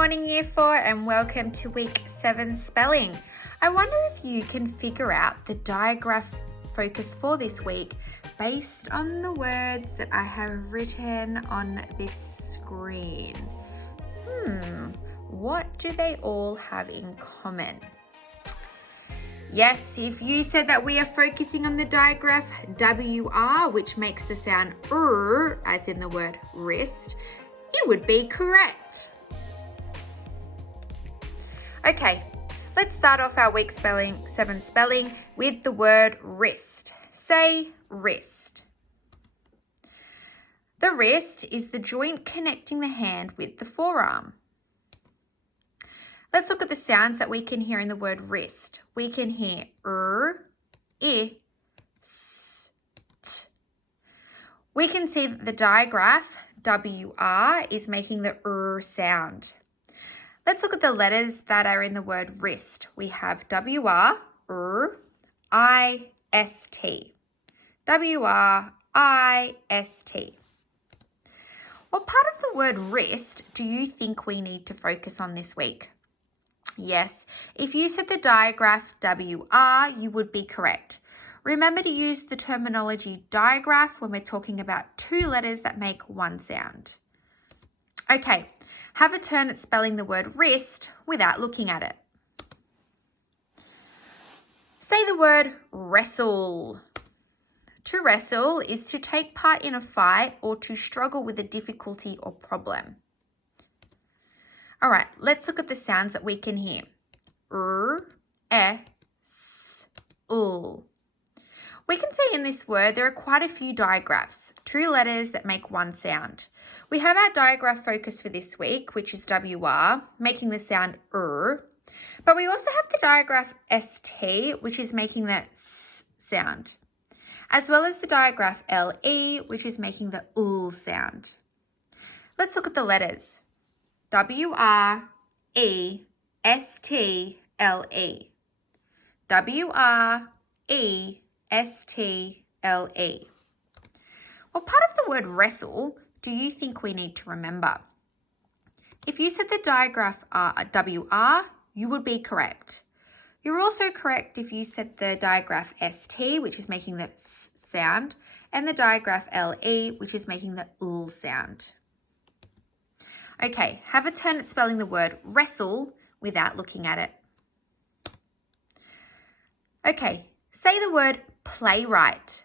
morning Year 4 and welcome to week 7 spelling. I wonder if you can figure out the digraph focus for this week based on the words that I have written on this screen. What do they all have in common? Yes, if you said that we are focusing on the digraph WR, which makes the sound as in the word wrist, you would be correct. Okay, let's start off our week 7 spelling with the word wrist. Say wrist. The wrist is the joint connecting the hand with the forearm. Let's look at the sounds that we can hear in the word wrist. We can hear I, S, T. We can see that the digraph WR is making the sound. Let's look at the letters that are in the word wrist. We have WR, I, S, T. WR, I, S, T. What part of the word wrist do you think we need to focus on this week? Yes, if you said the digraph WR, you would be correct. Remember to use the terminology digraph when we're talking about two letters that make one sound. Okay, have a turn at spelling the word wrist without looking at it. Say the word wrestle. To wrestle is to take part in a fight or to struggle with a difficulty or problem. All right, let's look at the sounds that we can hear. S, L. We can see in this word there are quite a few digraphs, two letters that make one sound. We have our digraph focus for this week, which is WR, making the sound but we also have the digraph ST, which is making the S sound, as well as the digraph LE, which is making the UL sound. Let's look at the letters. WR, E, ST, LE. WR, E, S-T-L-E. What part of the word wrestle do you think we need to remember? If you said the digraph WR, you would be correct. You're also correct if you said the digraph ST, which is making the S sound, and the digraph LE, which is making the UL sound. Okay, have a turn at spelling the word wrestle without looking at it. Okay, say the word playwright.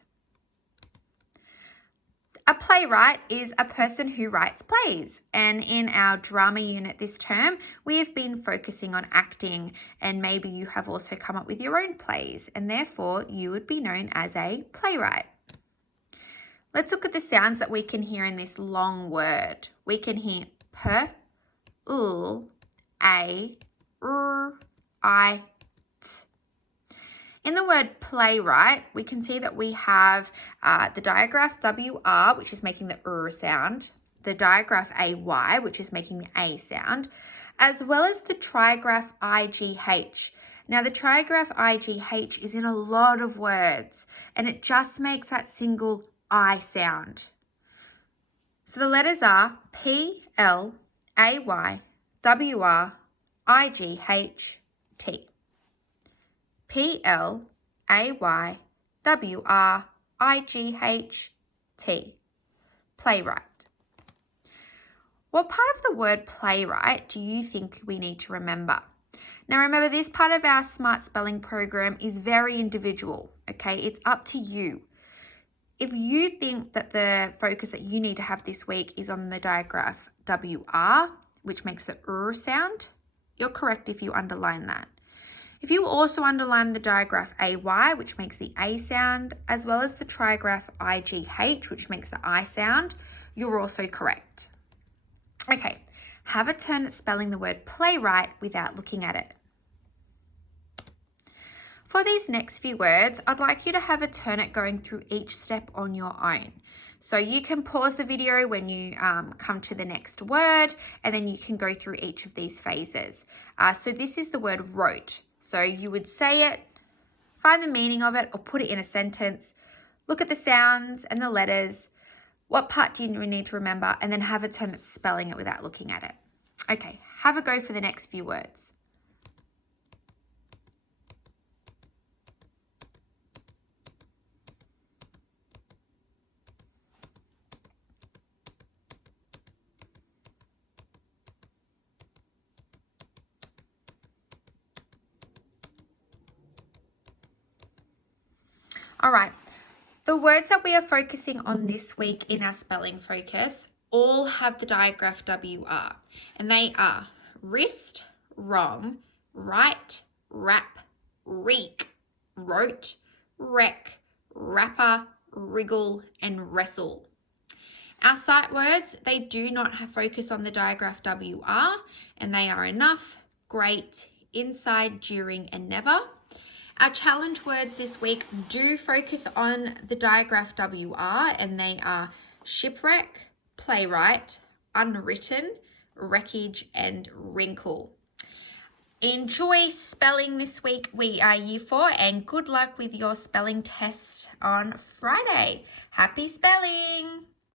A playwright is a person who writes plays, and in our drama unit this term, we have been focusing on acting, and maybe you have also come up with your own plays, and therefore you would be known as a playwright. Let's look at the sounds that we can hear in this long word. We can hear P, U, A, R, I, T. In the word playwright, we can see that we have the digraph WR, which is making the sound, the digraph AY, which is making the A sound, as well as the trigraph IGH. Now, the trigraph IGH is in a lot of words, and it just makes that single I sound. So the letters are P, L, A, Y, W, R, I, G, H, T. P, L, A, Y, W, R, I, G, H, T. Playwright. What part of the word playwright do you think we need to remember? Now remember, this part of our Smart Spelling program is very individual, okay? It's up to you. If you think that the focus that you need to have this week is on the digraph WR, which makes the sound, you're correct if you underline that. If you also underline the digraph AY, which makes the A sound, as well as the trigraph IGH, which makes the I sound, you're also correct. Okay, have a turn at spelling the word playwright without looking at it. For these next few words, I'd like you to have a turn at going through each step on your own. So you can pause the video when you come to the next word, and then you can go through each of these phases. So this is the word wrote. So you would say it, find the meaning of it, or put it in a sentence, look at the sounds and the letters, what part do you need to remember, and then have a turn at spelling it without looking at it. Okay, have a go for the next few words. All right, the words that we are focusing on this week in our spelling focus all have the digraph WR, and they are wrist, wrong, right, wrap, reek, wrote, wreck, wrapper, wriggle, and wrestle. Our sight words, they do not have focus on the digraph WR, and they are enough, great, inside, during, and never. Our challenge words this week do focus on the digraph WR, and they are shipwreck, playwright, unwritten, wreckage, and wrinkle. Enjoy spelling this week. We are Year 4, and good luck with your spelling test on Friday. Happy spelling!